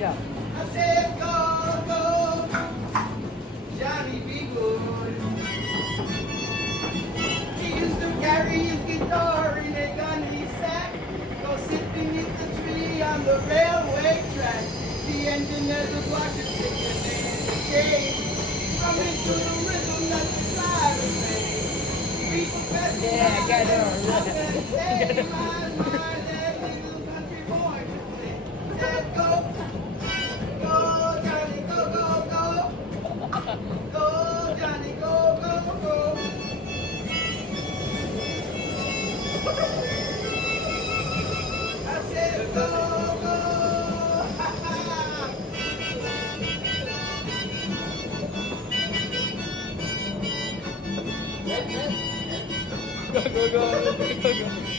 hirap. I said, go, go, Johnny B. Good. He used to carry his guitar in a gunny sack, go sit beneath the tree on the railway track. The engineers would watch him singing in the shade, strumming to the rhythm that the driver played. People passing Yeah, by, get they her. would stop and say, my, that little country boy can play. Said, go, go, Johnny, go, go, go. Go, Johnny, go, go, go. I said, go, go. Ha, ha. Go, go, go, go, go.